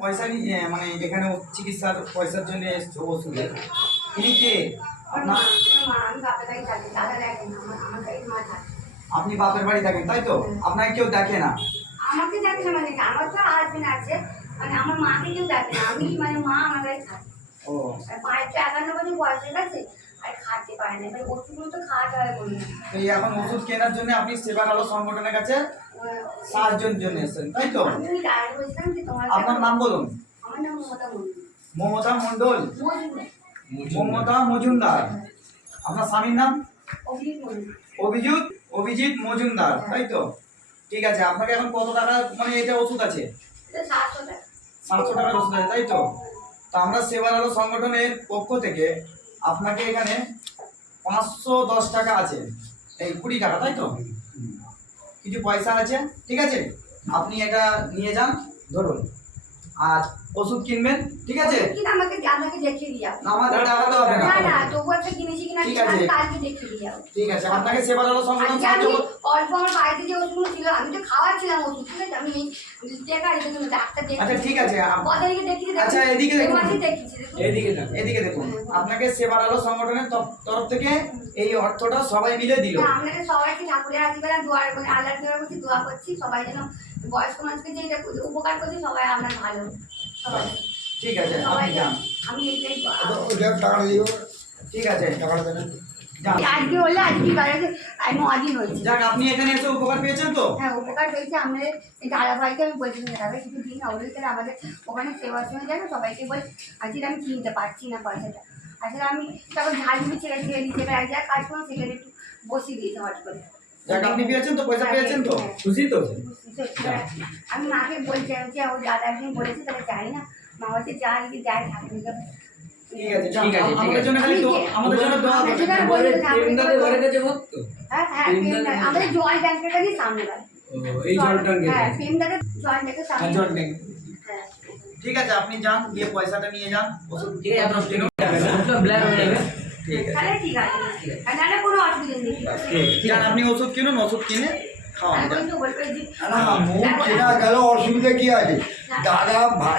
পয়সা নিয়ে মানে এখানে চিকিৎসার পয়সার জন্য এসছো ওষুধে, তিনি কে? আপনার আপনি বাপের বাড়ি থাকেন তাই তো? আপনাকে কেউ দেখে না? আমাকে দেখে না, মানে আমার তো হাজবেন্ড আছে, মানে আমার মাকে কেউ দেখে না। আমি মানে মা আমার কাছে থাকে। ও মায়ের তো 51 বছর বয়স হয়ে গেছে, আর খাতে পারে না। এবার ওষুধগুলো তো খাওয়াতে হয় বলি। এই এখন ওষুধ কেনার জন্য আপনি সেবার আলো সংগঠনের কাছে সাহায্যের জন্য এসেছেন তাই তো? আমি ডাক্তার বলছিলাম যে তোমার আপনার নাম বলুন। আমার নাম মমতা মন্ডল। মমতা মণ্ডল। মজুমদার। মমতা মজুমদার। আপনার স্বামীর নাম? অভিজিৎ মন্ডল। অভিজিৎ মজুমদার তাই তো? ঠিক আছে, আপনাকে এখন কত টাকা মানে এটা ওষুধ আছে? এটা 700 টাকা। 700 টাকার ওষুধ আছে তাই তো? তো আমরা সেবার আলো সংগঠনের পক্ষ থেকে আপনাকে এখানে 510 টাকা আছে, এই 20 টাকা তাই তো? কিছু পয়সা আছে, ঠিক আছে, আপনি এটা নিয়ে যান, ধরুন, আর ওষুধ কিনবেন, ঠিক আছে? কিন্তু আমাকে দেখিয়ে দিও। আমাদের দেখাতে হবে না। না না, তবু একটা কিনেছি কিনা ঠিক আছে। আমি কালকে দেখিয়ে দিও। ঠিক আছে, আপনাকে সেবার আলো সংগঠন আজকে সাহায্য আমি অল্প আমার বাড়িতে যে ওষুধগুলো ছিল আমি তো খাওয়াচ্ছিলাম ওষুধ, ঠিক আছে? আমি টাকা রেখে তুমি ডাক্তার দেখি। আচ্ছা ঠিক আছে, বদাইকে দেখিয়ে দেখো। আচ্ছা এদিকে দেখুন, দেখিয়েছি দেখুন। এদিকে দেখুন, আপনাকে সেবার আলো সংগঠনের তরফ থেকে এই অর্থটা সবাই মিলে দিল। না, আমরা সবাইকে ঠাকুরের আশীর্বাদ দোয়া করে আল্লাহর দোয়া করছি, দোয়া করছি সবাই যেন বয়স্ক মানুষকে যে উপকার করছে সবাই আমরা ভালো সবাই। ঠিক আছে, সবাই আপনি যান। আমি এইটাই ঠিক আছে, যান। আজকে হলে আজকে বাড়িতে আমি অদিন হয়েছি। যাক, আপনি এখানে এসে উপকার পেয়েছেন তো? হ্যাঁ, উপকার পেয়েছি। আমাদের এই দাদাভাইকে আমি বলছি যাবে কিছু দিন অবশ্যই আমাদের ওখানে সেবার সময় যাবে, সবাইকে বল আজকে আমি কিনতে পারছি না পয়সাটা। আসলে আমি তখন ঝালমুড়ি ছেড়ে দিয়েছি, এবার এক জায়গায় কাজ করবো সেখানে একটু বসিয়ে দিয়েছি হট করে। যাক, আপনি পেয়েছেন তো, পয়সা পেয়েছেন তো, হ্যাঁ। খুশি তো? আমি মাকে বলছি যে ও দাদা একদিন বলেছে তাহলে যাই না, মা বলছে যা যদি যাই ঠাকুর যাবে। ঠিক আছে, যান। আমাদের জন্য খালি আমাদের জন্য দোয়া করবেন। হ্যাঁ হ্যাঁ, আমাদের জল ট্যাঙ্কের কাছে সামনে বাড়ি। এই জলটা হ্যাঁ, প্রেমদাকে জল ট্যাঙ্কের সামনে। হ্যাঁ। ঠিক আছে, আপনি যান, গিয়ে পয়সাটা নিয়ে যান, ওষুধ ঠিক আছে, আপনার কিনুন। ব্ল্যাক হয়ে যাবে। ঠিক আছে, তাহলে ঠিক আছে, না না কোনো অসুবিধা নেই। যান, আপনি ওষুধ কিনুন, ওষুধ কিনে খাওয়ান। আমি যান। কিন্তু বলবো যে না মুখ চেনা গেল, অসুবিধা কি আছে? দাদা ভাই